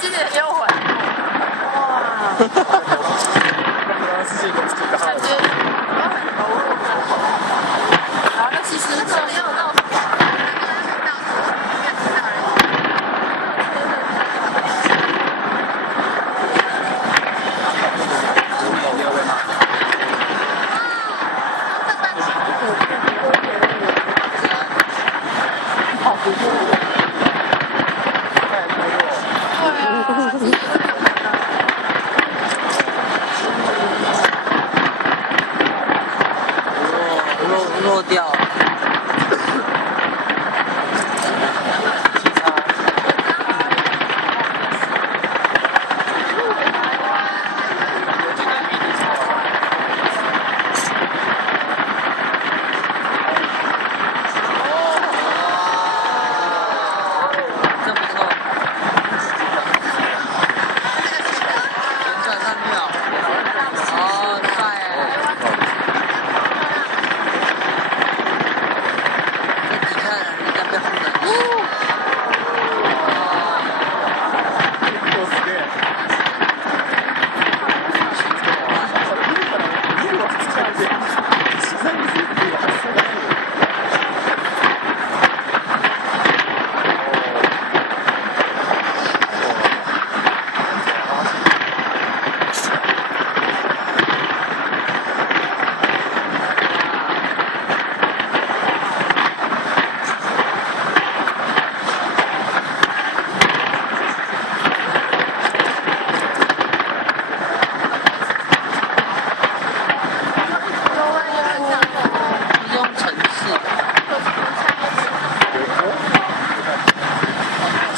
今年又回。感觉然后其实这里有到。落掉了。这不错。旋转上去了。哦，帅哎！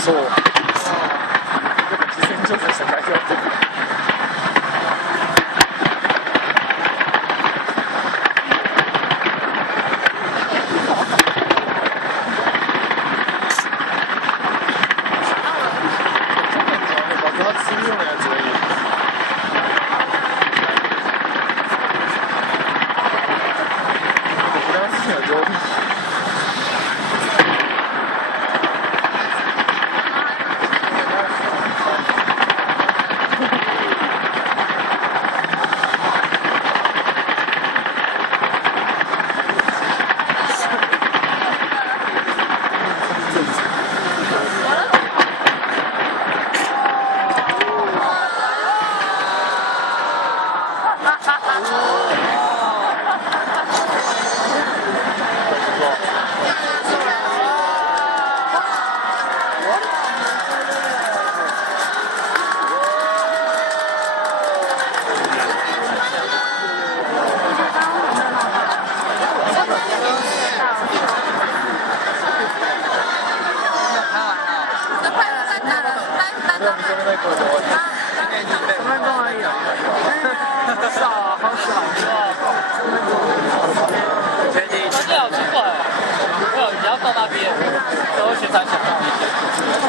そう。やっぱ事前調査した代表って。爆発するようなやつがいい。フランス人は上手。认めない声で終わり。3分钟而已啊。少啊，好少。确定。这好奇怪哦，没有，你要到那边，都会宣传想到。